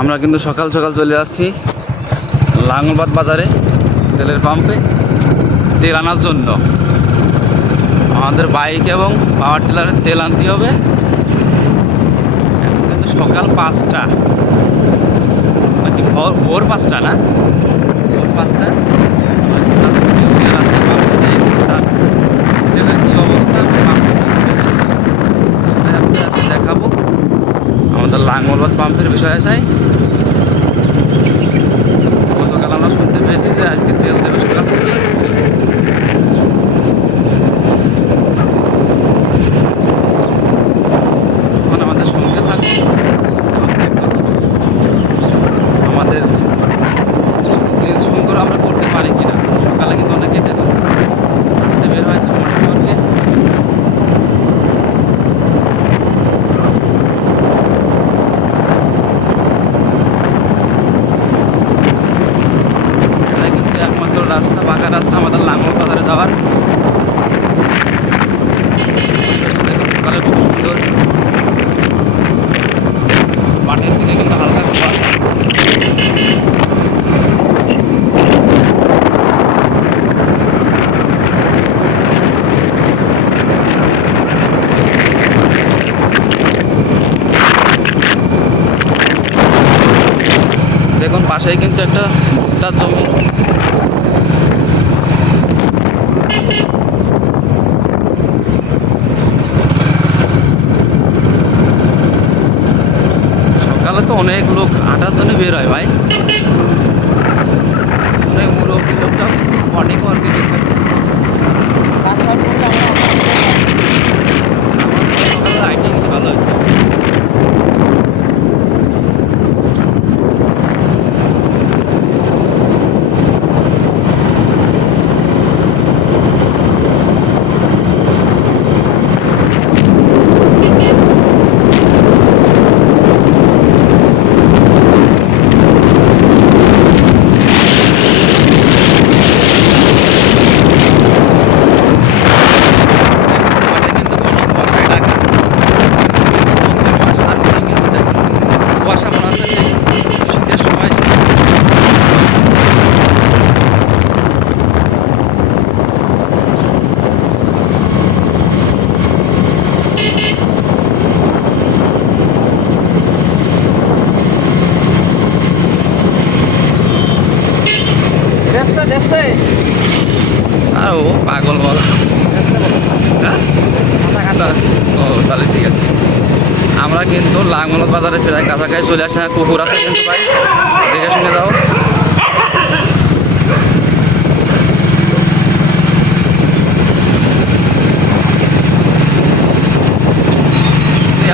আমরা কিন্তু সকাল সকাল চলে যাচ্ছি লাঙ্গলবাদ বাজারে তেলের পাম্পে তেল আনার জন্য। আমাদের বাইক এবং পাওয়ার টিলারের তেল আনতে হবে। এখন কিন্তু সকাল 5টা নাকি ভোর 5টা না, ভোর 5টা। আমরা কিন্তু আজকে তেল আসতে পাম্পে যাই, কিন্তু তার তেলের কী অবস্থা পাম্পে সেটাই আপনাদের আজকে দেখাবো। আমাদের লাঙ্গলবাদ পাম্পের বিষয়ে চাই। গতকাল আমরা শুনতে পেয়েছি যে আজকে তেল দেবে সকাল থেকে। তখন আমাদের সঙ্গে থাকুন এবং দেখতে থাকুন আমাদের তেল সংগ্রহ আমরা করতে পারি কিনা। সকালে কিন্তু অনেকে দেখুন বের হয়েছে মোটরকে। একমাত্র রাস্তা, পাকা রাস্তা আমাদের লাঙ্গল বাজারে যাওয়ার। দেখুন সকালে খুব সুন্দর, মাঠের দিকে কিন্তু হালকা কুয়াশা। দেখুন পাশেই কিন্তু একটা ভুট্টার জমি। সকালে তো অনেক লোক হাঁটার জন্য বের হয় ভাই, অনেক মুরব্বী লোকটাও কিন্তু অনেক ওয়ার্কে বের হয়েছে। সকালে আইটি কিন্তু ভালো হয়েছে। আর ও পাগল বল, ও তাহলে ঠিক আছে। আমরা কিন্তু লাঙ্গলবাদ বাজারে প্রায় কাছাকাছি চলে আসছি। কুকুর আছে কিন্তু ভাই, দেখে শুনে যাও।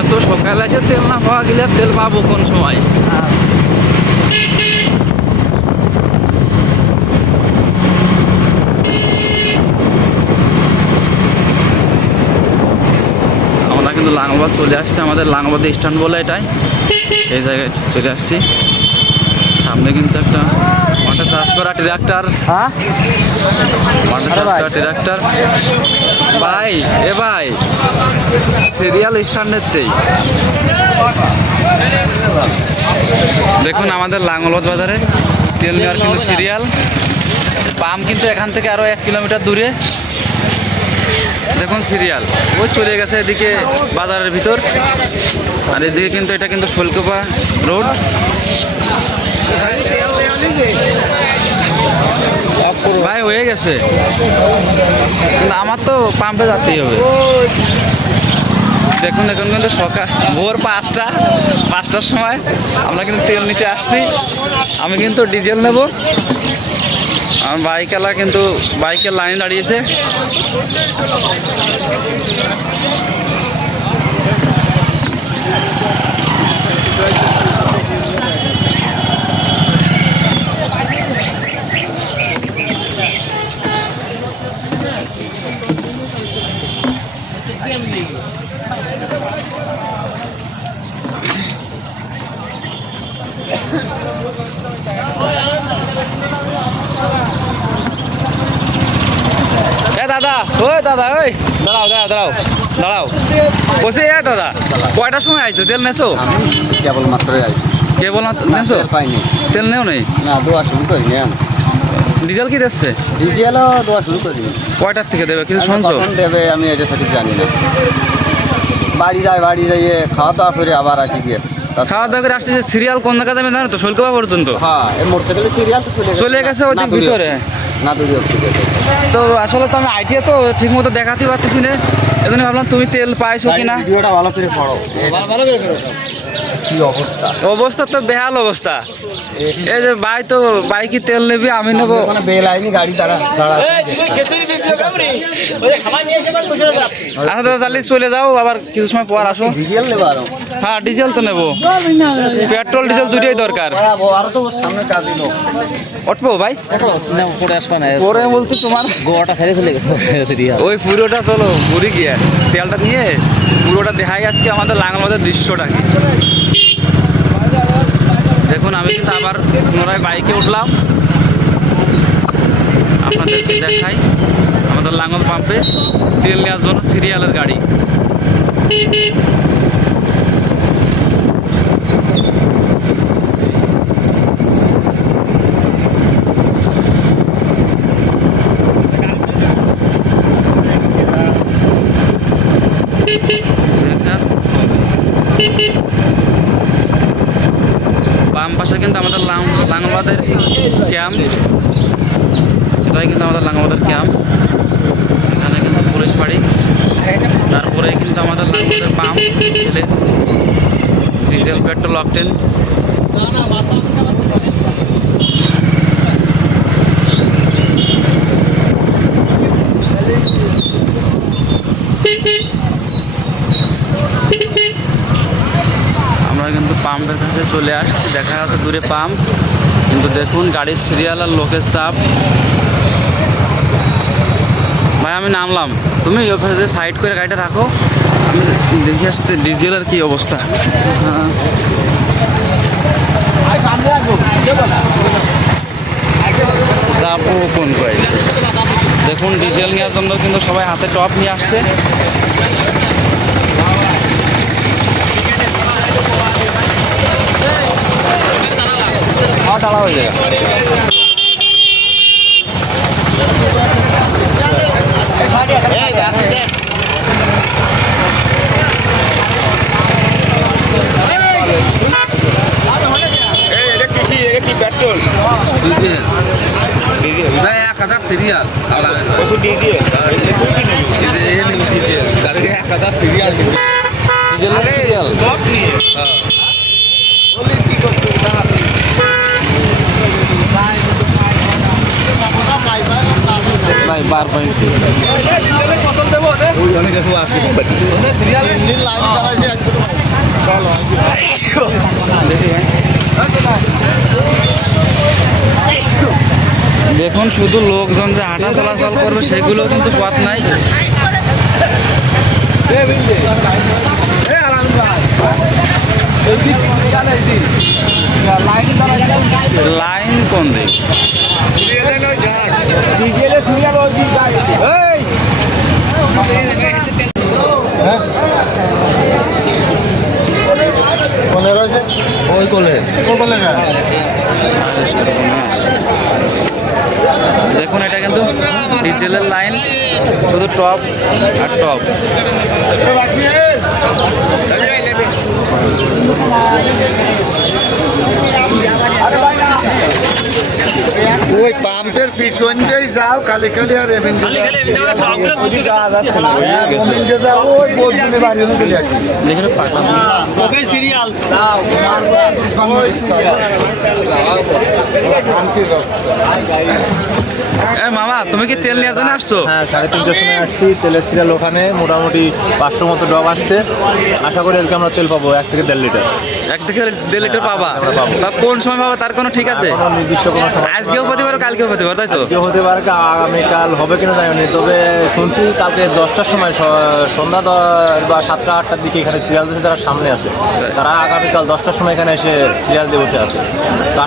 এত সকালে এসে তেল না পাওয়া গেলে তেল পাবো কোন সময়? আমরা কিন্তু লাঙ্গলবাদ চলে আসছি। আমাদের লাঙ্গলবাদ স্ট্যান্ড বলে এটাই, এই জায়গায় চলে আসছি। সামনে কিন্তু একটা মাঠে চাষ করা ট্রাক্টর, মাঠে চাষ করা ট্রাক্টর ভাই। এ ভাই সিরিয়াল স্ট্যান্ডেরতেই দেখুন আমাদের লাঙ্গলবাদ বাজারে তেল নেওয়ার কিন্তু সিরিয়াল পাম্প কিন্তু এখান থেকে আরও 1 কিলোমিটার দূরে। দেখুন সিরিয়াল ওই চলে গেছে এদিকে বাজারের ভিতর, আর এদিকে কিন্তু এটা কিন্তু শোলকোপা রোড। ভাই হয়ে গেছে, কিন্তু আমার তো পাম্পে যেতেই হবে। দেখুন এখন কিন্তু সকাল ভোর 5টার সময় আমরা কিন্তু তেল নিতে আসছি। আমি কিন্তু ডিজেল নেব। আমার বাইকওয়ালা কিন্তু বাইকের লাইন দাঁড়িয়েছে। দাদা, ওই দাদা, ওই দাঁড়াও দাঁড়াও দাঁড়াও দাঁড়াও বসে দাদা, কয়টার সময় আইছো তেল নেছো? আমি কেবল মাত্রই আইছি। কে বললাম নিয়েছো? পাইনি তেল নেও নেই? না, দোয়া শুরু করিনি আমি। ডিজেল কি দিচ্ছে? ডিজেলও দোয়া শুরু করিনি। কয়টার থেকে দেবে কিছু শুনছো? কখন দেবে আমি এটা সঠিক জানি না। বাড়ি যাইয়ে খাওয়া দাওয়া করে আবার আসি গিয়ে। খাওয়া দাওয়া করে আসতেছে, সিরিয়াল কোন জায়গা যাবে জানো তো? শৈলকুপা পর্যন্ত হ্যাঁ, এই মোটরসাইকেলের সিরিয়াল তো চলে গেছে ওদিক ভিতরে। না দূরে অবধি গেছে। তো আসলে তো আমি আইটিএ তো ঠিক মতো দেখাতে পারতেছি না, এই জন্য ভাবলাম তুমি তেল পাইছো কিনা। ভিডিওটা ভালো করে পড়ো। ভালো করে করো। কি অবস্থা? অবস্থা তো বেহাল অবস্থা। এই যে ভাই তো বাইকে তেল নেবি, আমি নেবো। ওখানে বেল আইনি, গাড়ি দাঁড়া। আচ্ছা দাদা তাহলে চলে যাও, আবার কিছু সময় পর আসো। ডিজেল নেবো আরো। হ্যাঁ ডিজেল তো নেবো, পেট্রোল ডিজেল দুটোই দরকার। আরো তো সামনে কাজ দিল। উঠবো ভাই? পরে আসবে না, পরে বলতে তোমার গোয়াটা ছেড়ে চলে গেছে সিরিয়াল। ওই পুরোটা চলো ঘুরে গিয়ে তেলটা নিয়ে পুরোটা দেখাই আজকে আমাদের লাঙ্গলবাদের দৃশ্যটা কি। দেখুন আমি কিন্তু আবার পুনরায় বাইকে উঠলাম, আপনাদেরকে দেখাই আমাদের লাঙ্গল পাম্পে তেল নেওয়ার জন্য সিরিয়ালের গাড়ি। বাম পাশে কিন্তু আমাদের লাঙ্গলবাদের ক্যাম্প, এটাই কিন্তু আমাদের লাঙ্গলবাদের ক্যাম্প। এখানে কিন্তু পুলিশ বাড়ি, তারপরে কিন্তু আমাদের লাঙ্গলবাদের পাম্প ছেলে ডিজেল পেট্রোল অকটেন। আমরা কিন্তু পাম্পের কাছে চলে আসছি, দেখা যাচ্ছে দূরে পাম্প, কিন্তু দেখুন গাড়ির সিরিয়াল আর লোকের চাপ। ভাই আমি নামলাম, তুমি ওখানে সাইড করে গাড়িটা রাখো, আমি দেখে আসতে ডিজেলের কি অবস্থা। যাবো কোন কয়, দেখুন ডিজেল নেওয়ার জন্য কিন্তু সবাই হাতে টপ নিয়ে আসছে। টালা হয়ে যায়। সিরিয়াল ভাই বার পয়েন্ট দেখুন শুধু লোকজন যে হাঁটা চলাচল করবে সেগুলো কিন্তু পথ নাই। লাইন কোন দিক? ওই কোলে দেখুন এটা কিন্তু ডিজেলের লাইন, শুধু টপ আর টপ। ওই পাম্পের পিছন দিয়েই যাও, খালি খালি আর সিরিয়াল মামা তুমি কি তেল নেওয়ার জন্য আসছো? হ্যাঁ 3:30টার সময় আসছি, তেলের সিরিয়াল ওখানে মোটামুটি 500 মতো ড্রপ আসছে। আশা করি আজকে আমরা তেল পাবো 1 থেকে 1.5 লিটার। 1 থেকে 1.5 লিটার পাবা? আমরা পাবো। তা কোন সময় পাবা তার কোনো ঠিক আছে? কোনো নির্দিষ্ট কোনো সময় আজকেও হতে পারে, কালকেও হতে পারে, তাই তো? আজকে হতে পারে, আগামীকাল হবে কিনা জানি না। তবে শুনছি কালকে 10টার সময় সন্ধ্যা বা 7টা-8টার দিকে এখানে সিরিয়াল দিচ্ছে, যারা সামনে আছে তারা আগামীকাল 10টার সময় এখানে এসে সিরিয়াল দিয়ে বসে আছে।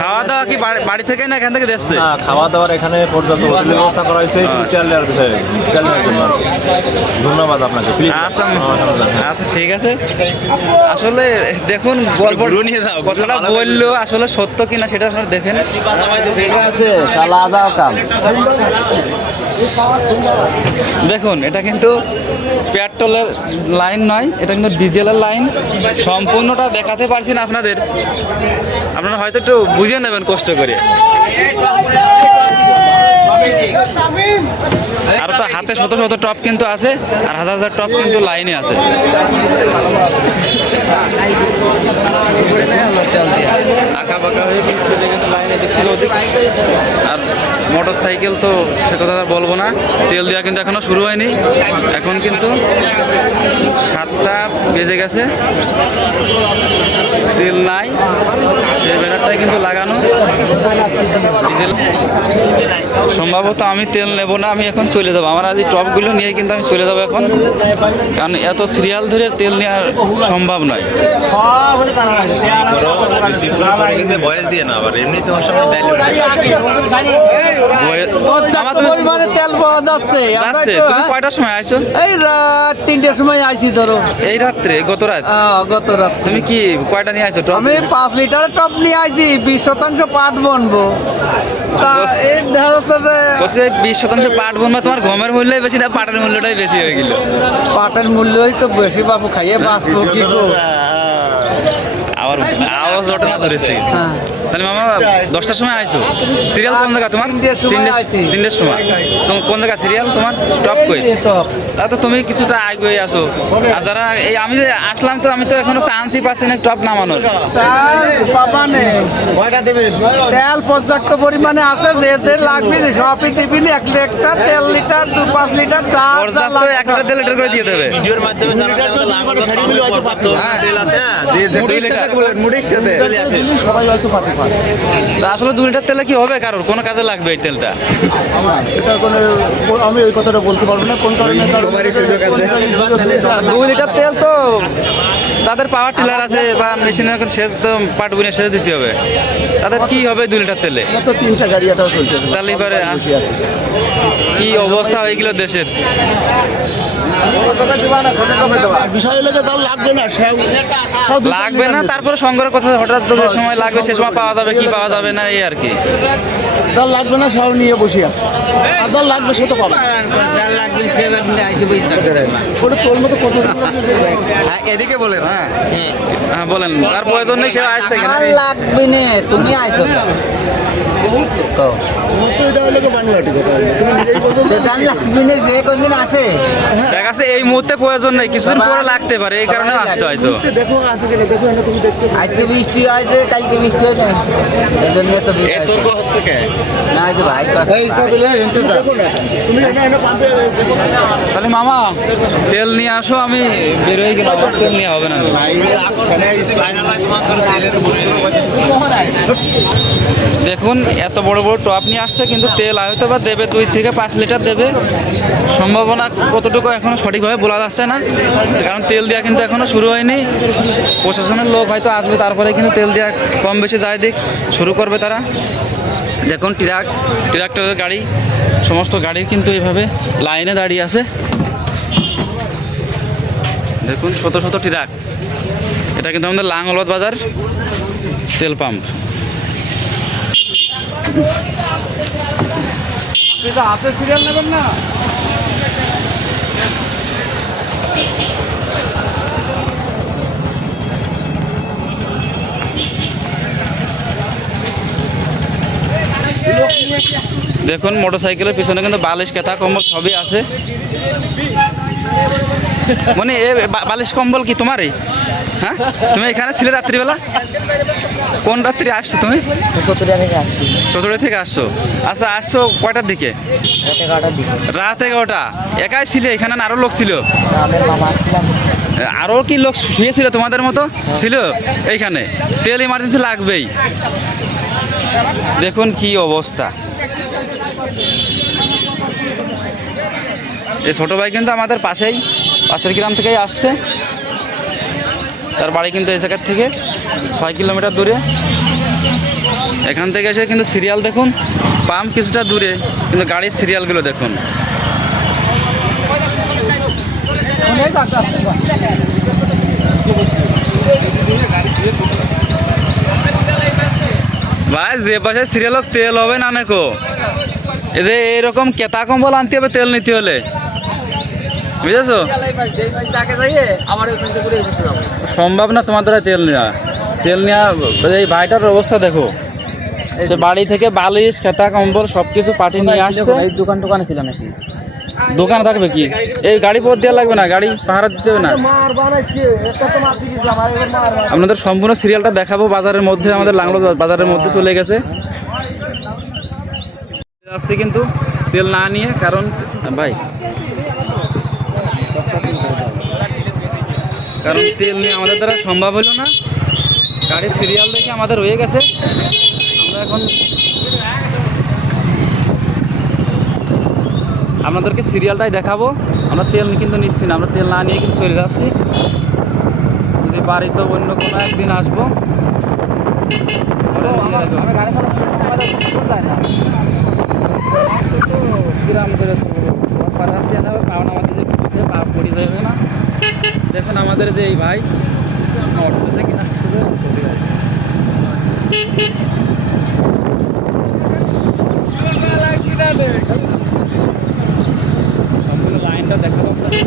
খাওয়া দাওয়া কি বাড়ি থেকে না এখান থেকে দিচ্ছে? না, খাওয়া দাওয়ার এখানে পর্যাপ্ত হোটেলের ব্যবস্থা করা হয়েছে তেল নেওয়ার বিষয়ে, তেল নেওয়ার জন্য। ধন্যবাদ আপনাকে, প্লিজ। আচ্ছা ঠিক আছে। আসলে দেখুন গল্প কথাটা বললো আসলে সত্য কিনা সেটা আপনারা দেখেন। দেখুন এটা কিন্তু পেট্রোলের লাইন নয়, এটা কিন্তু ডিজেলের লাইন। সম্পূর্ণটা দেখাতে পারছি না আপনাদের, আপনারা হয়তো একটু বুঝে নেবেন কষ্ট করে। আর তো হাতে শত শত টপ কিন্তু আছে, আর হাজার হাজার টপ কিন্তু লাইনে আছে। আঁকা বাঁকা হয়ে কিন্তু চলে গেছে লাইন এদিক থেকে ওদিক। আর মোটর সাইকেল তো সে কথা আর বলবো না, তেল দেওয়া কিন্তু এখনো শুরু হয়নি। এখন কিন্তু 7টা বেজে গেছে, তেল নাই, সেই ব্যানারটাই কিন্তু লাগানো ডিজেল। সম্ভবত আমি তেল নেব না, আমি এখন চলে যাবো। আমার আজ এই টপগুলো নিয়ে কিন্তু আমি চলে যাবো এখন, কারণ এত সিরিয়াল ধরে তেল নেওয়া সম্ভব নয়। বয়স দিয়ে না আবার এমনি তোমার সামনে তেল পাওয়া যাচ্ছে। তুমি কয়টার সময় আইছো? এই রাত 3টার সময় আইছি ধরো। এই রাত্রে? গত রাত? গত রাত। তুমি কি কয়টা নিয়ে আইছো টপ? আমি 5 লিটারের টপ নিয়ে আইছি, 20% পাট বনবো। তা এই দেখা যাচ্ছে যে বলছে 20% পাট বনবা, তোমার গমের মূল্যই বেশি না পাটের মূল্যটাই বেশি হয়ে গেল? পাটের মূল্যই তো বেশি বাবু, খাইয়ে বাঁচবো কি গো। আবার আওয়াজ ওঠে না ধরে থেকে। তাহলে মামা 10টার সময় আইছো? সিরিয়াল কোন জায়গা তোমার? 3টার সময় আইছি। 3টার সময় কোন জায়গা সিরিয়াল তোমার? টপ কই? তা তো তুমি কিছুটা আগে আসো। আর যারা এই আমি যে আসলাম, তো আমি তো এখনো চান্সই পাচ্ছি না টপ নামানোর। বাবা নে তেল পর্যাপ্ত পরিমাণে আছে, যে যে লাগবে সবই দিবি। 1 লিটার, 1.5 লিটার, 2-5 লিটার পর্যাপ্ত 1 লিটার 1.5 লিটার করে দিয়ে দেবে। ভিডিওর মাধ্যমে জানাতে আমাদের লাগবে তেল আছে, মুড়ির সাথে সবাই হয়তো পাতে পারে। তা আসলে 2 লিটার তেলে কি হবে কারোর? কোনো কাজে লাগবে এই তেলটা? এটা কোনো আমি ওই কথাটা বলতে পারবো না কোন কারণে। 2 লিটার তেল তো তাদের পাওয়ার টিলার আছে বা মেশিনের এখন সেচ তো পাট বুনে সেচ দিতে হবে, তাদের কি হবে 2 লিটার তেলে? তো 3টা গাড়ি এটাও চলছে। তাহলে এবারে কি অবস্থা হয়ে গেল দেশের? বিষয় হলে দাম লাগবে না, লাগবে না, তারপরে সংগ্রহ কথা হঠাৎ যদি সময় লাগবে সে সময় পাওয়া যাবে কি পাওয়া যাবে না, এই আর কি। দাম লাগবে না, সব নিয়ে বসে আছে। আর দাম লাগবে সে তো পাবে। ওটা তোর মতো কত এদিকে বলেন। হ্যাঁ বলেন, তার প্রয়োজন নেই, সে আসছে কেন? লাগবে না, তুমি আইছো তো এটা হলো বাংলাটি কথা। তুমি দাম লাগবে না, যে কোনদিন আসে দেখ আছে এই মুহূর্তে প্রয়োজন নেই, কিছুদিন পরে লাগতে পারে, এই কারণে আসছে হয়তো। দেখো আছে কিনা, দেখো না তুমি দেখতে। আজকে বৃষ্টি হয়েছে, কালকে বৃষ্টি হয় না, এই জন্য তো বৃষ্টি তর্ক হচ্ছে কে? না এই তো ভাই এই হিসাবে ইন্তজার তুমি এনে পাম্পে। তাহলে মামা তেল নিয়ে আসো, আমি বেরোই গেলাম, আমার তেল নিয়ে হবে না। দেখুন এত বড় বড় টপ নিয়ে আসছে, কিন্তু তেল হয়তো বা দেবে 2 থেকে 5 লিটার দেবে। সম্ভাবনা কতটুকু এখনো সঠিকভাবে বলা যাচ্ছে না, কারণ তেল দেওয়া কিন্তু এখনো শুরু হয়নি। প্রশাসনের লোক হয়তো আসবে, তারপরে কিন্তু তেল দেওয়া কম বেশি যায় দিক শুরু করবে তারা। দেখুন ট্রাক্টরের গাড়ি, সমস্ত গাড়ি কিন্তু এইভাবে লাইনে দাঁড়িয়ে আছে। দেখুন শত শত ট্রাক। এটা কিন্তু আমাদের লাঙ্গলবাদ বাজার তেল পাম্প। হাতে সিরিয়াল নেবেন না? দেখুন মোটরসাইকেলের পিছনে কিন্তু বালিশ কেতা কম্বল সবই আছে। মানে এ বালিশ কম্বল কি তোমারই? হ্যাঁ, তুমি এখানে ছিলে রাত্রিবেলা? কোন রাত্রি আসছো তুমি? 17 থেকে আসছো। আচ্ছা আসছো কয়টার দিকে? রাত 11টা। একাই ছিলে এখানে না আরো লোক ছিল? আরও কি লোক শুয়েছিল তোমাদের মতো ছিল এইখানে? তেল ইমার্জেন্সি লাগবেই। দেখুন কি অবস্থা। এই ছোটো ভাই কিন্তু আমাদের পাশের গ্রাম থেকেই আসছে। তার বাড়ি কিন্তু এই জায়গার থেকে 6 কিলোমিটার দূরে। এখান থেকে এসে কিন্তু সিরিয়াল দেখুন, পাম্প কিছুটা দূরে, কিন্তু গাড়ির সিরিয়ালগুলো দেখুন। ভাই যে পাশে সিরিয়াল তেল হবে না নাকো, এই যে এরকম কেতা কম্বল আনতে হবে তেল নিতে হলে, বুঝেছো? সম্ভব না তোমার দ্বারা তেল নেওয়া। এই ভাইটার অবস্থা দেখো, সে বাড়ি থেকে বালিশ খেতা কম্বল সবকিছু পাটি নিয়ে আসছে। এই দোকান টোকানে ছিল নাকি? দোকান থাকবে কি, এই গাড়ি পথ দেওয়া লাগবে না, গাড়ি পাহারা দিতে হবে না। আপনাদের সম্পূর্ণ সিরিয়ালটা দেখাবো বাজারের মধ্যে, আমাদের লাংলো বাজারের মধ্যে চলে গেছে আসছে কিন্তু তেল না নিয়ে, কারণ ভাই তেল নিয়ে আমাদের দ্বারা সম্ভব হলো না। গাড়ির সিরিয়াল দেখে আমাদের হয়ে গেছে, আমরা এখন আপনাদেরকে সিরিয়ালটাই দেখাবো। আমরা তেল কিন্তু নিচ্ছি না, আমরা তেল না নিয়ে কিন্তু চলে যাচ্ছি। যদি পারি তো অন্য কোনো একদিন আসবো। দেখেন আমাদের যে এই ভাই কিনা সম্পূর্ণ লাইনটা দেখাবো আপনাদের।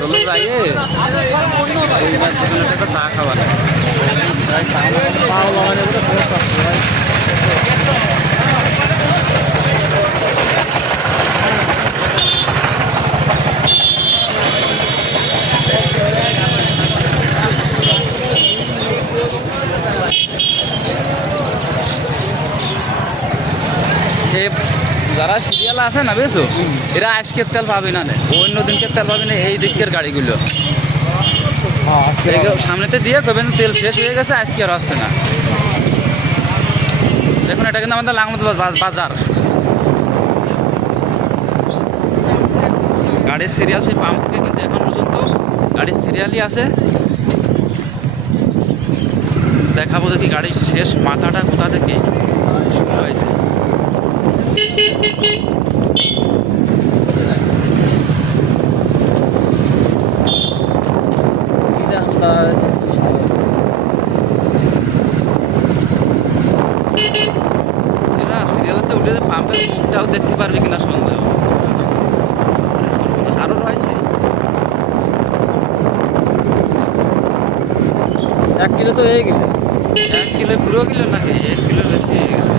চলো যাইয়ে একটা চা খাওয়া যারা সিরিয়াল আছে না বেশো, এরা আজকের তেল পাবে না, অন্য দিনকের তেল পাবে না। এই দিকের গাড়িগুলো সামনেতে দিয়ে কবেন তেল শেষ হয়ে গেছে, আজকে আর আসছে না। দেখুন এটা কিন্তু আমাদের লাংলো বাজার, গাড়ির সিরিয়াল সেই পাম্প থেকে কিন্তু এখন পর্যন্ত গাড়ির সিরিয়ালই আছে। দেখাবো দেখি গাড়ির শেষ মাথাটা কোথা থেকে শুরু হয়েছে। সিরিয়ালতে উঠে পাম্পের মুখটাও দেখতে পারবে কিনা সন্দেহ। আরো রয়েছে 1 কিলো তো হয়ে গেল, 1 কিলো পুরো কিলো নাকি 1 কিলো বেশি হয়ে গেছে।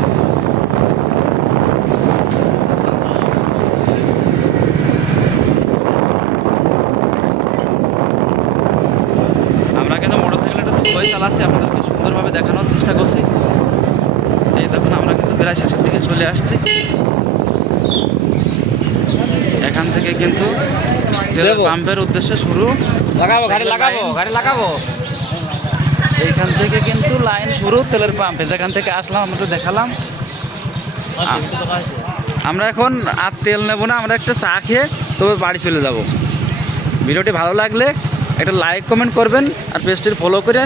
আমরা কিন্তু মোটরসাইকেলটা স্লোই চালাচ্ছি, আপনাদেরকে সুন্দরভাবে দেখানোর চেষ্টা করছি। এই দেখুন আমরা কিন্তু প্রায় শেষের দিকে চলে আসছি। এখান থেকে কিন্তু তেলের পাম্পের উদ্দেশ্যে শুরু, গাড়ি লাগাবো। এইখান থেকে কিন্তু লাইন শুরু তেলের পাম্পে, যেখান থেকে আসলাম আমরা তো দেখালাম। আমরা এখন আর তেল নেব না, আমরা একটা চা খেয়ে তবে বাড়ি চলে যাব। ভিডিওটি ভালো লাগলে একটা লাইক কমেন্ট করবেন আর পেজটি ফলো করে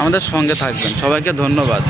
আমাদের সঙ্গে থাকবেন। সবাইকে ধন্যবাদ।